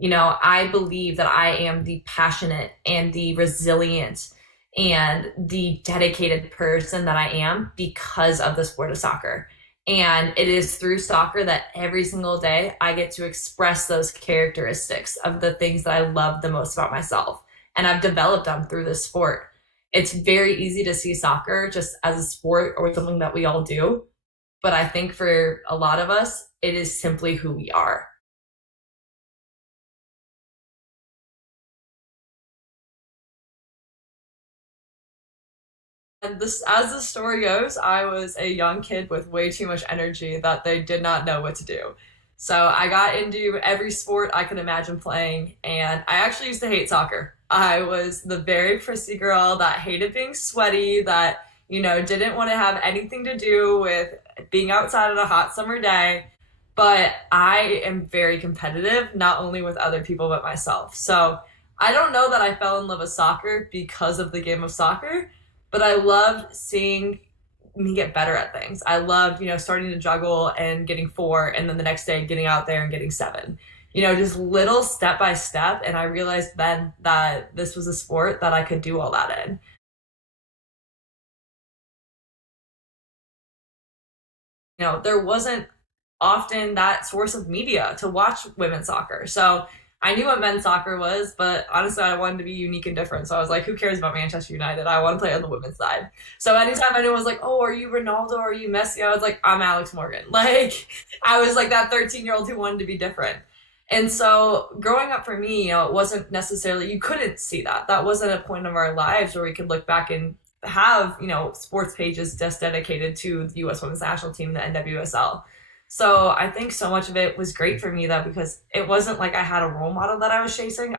I believe that I am the passionate and the resilient and the dedicated person that I am because of the sport of soccer. And it is through soccer that every single day I get to express those characteristics of the things that I love the most about myself. And I've developed them through this sport. It's very easy to see soccer just as a sport or something that we all do. But I think for a lot of us, it is simply who we are. And this, as the story goes, I was a young kid with way too much energy that they did not know what to do. So I got into every sport I could imagine playing, and I actually used to hate soccer. I was the very prissy girl that hated being sweaty, that, didn't want to have anything to do with being outside on a hot summer day. But I am very competitive, not only with other people, but myself. So I don't know that I fell in love with soccer because of the game of soccer, but I loved seeing me get better at things. I loved, starting to juggle and getting four, and then the next day getting out there and getting seven. Just little step by step. And I realized then that this was a sport that I could do all that in. There wasn't often that source of media to watch women's soccer. So I knew what men's soccer was, but honestly, I wanted to be unique and different. So I was like, who cares about Manchester United? I want to play on the women's side. So anytime anyone was like, oh, are you Ronaldo? Or are you Messi? I was like, I'm Alex Morgan. Like, I was like that 13-year-old who wanted to be different. And so growing up for me, it wasn't necessarily, you couldn't see that. That wasn't a point of our lives where we could look back and have, sports pages just dedicated to the U.S. women's national team, the NWSL. So I think so much of it was great for me though, because it wasn't like I had a role model that I was chasing.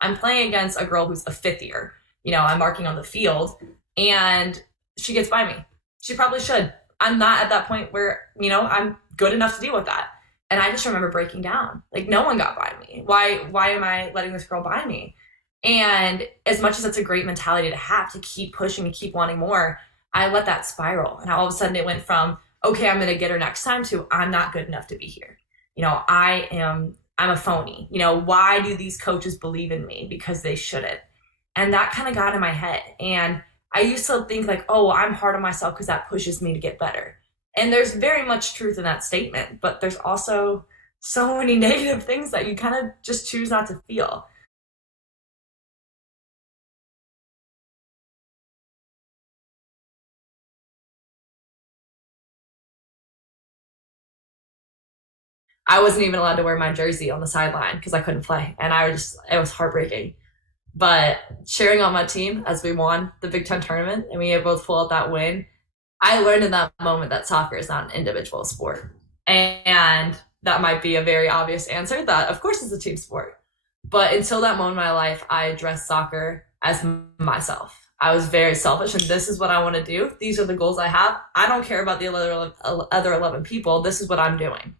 I'm playing against a girl who's a fifth year. I'm marking on the field and she gets by me. She probably should. I'm not at that point where, I'm good enough to deal with that. And I just remember breaking down. Like, no one got by me. Why am I letting this girl by me? And as much as it's a great mentality to have, to keep pushing and keep wanting more, I let that spiral. And all of a sudden it went from, okay, I'm going to get her next time, to I'm not good enough to be here. I'm a phony. Why do these coaches believe in me? Because they shouldn't. And that kind of got in my head. And I used to think like, oh, I'm hard on myself because that pushes me to get better. And there's very much truth in that statement, but there's also so many negative things that you kind of just choose not to feel. I wasn't even allowed to wear my jersey on the sideline because I couldn't play. And it was heartbreaking. But cheering on my team as we won the Big Ten tournament and we were able to pull out that win, I learned in that moment that soccer is not an individual sport. And that might be a very obvious answer that, of course, it's a team sport. But until that moment in my life, I addressed soccer as myself. I was very selfish, and this is what I want to do. These are the goals I have. I don't care about the other 11 people. This is what I'm doing.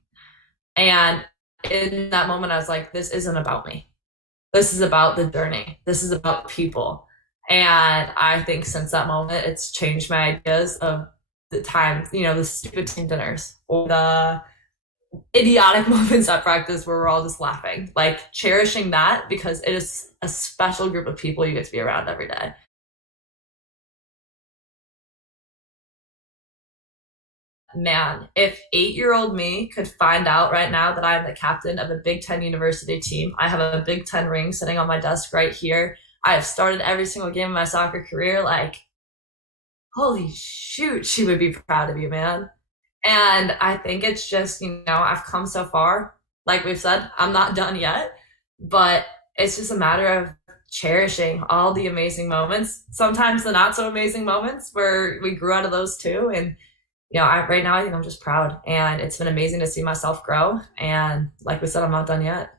And in that moment, I was like, this isn't about me. This is about the journey. This is about people. And I think since that moment, it's changed my ideas of the times, the stupid team dinners or the idiotic moments at practice where we're all just laughing, like cherishing that because it is a special group of people you get to be around every day. Man, if 8-year-old me could find out right now that I'm the captain of a Big Ten university team, I have a Big Ten ring sitting on my desk right here. I have started every single game of my soccer career. Like, holy shoot, she would be proud of you, man. And I think it's just, I've come so far. Like we've said, I'm not done yet, but it's just a matter of cherishing all the amazing moments, sometimes the not so amazing moments where we grew out of those too. And right now I think I'm just proud, and it's been amazing to see myself grow. And like we said, I'm not done yet.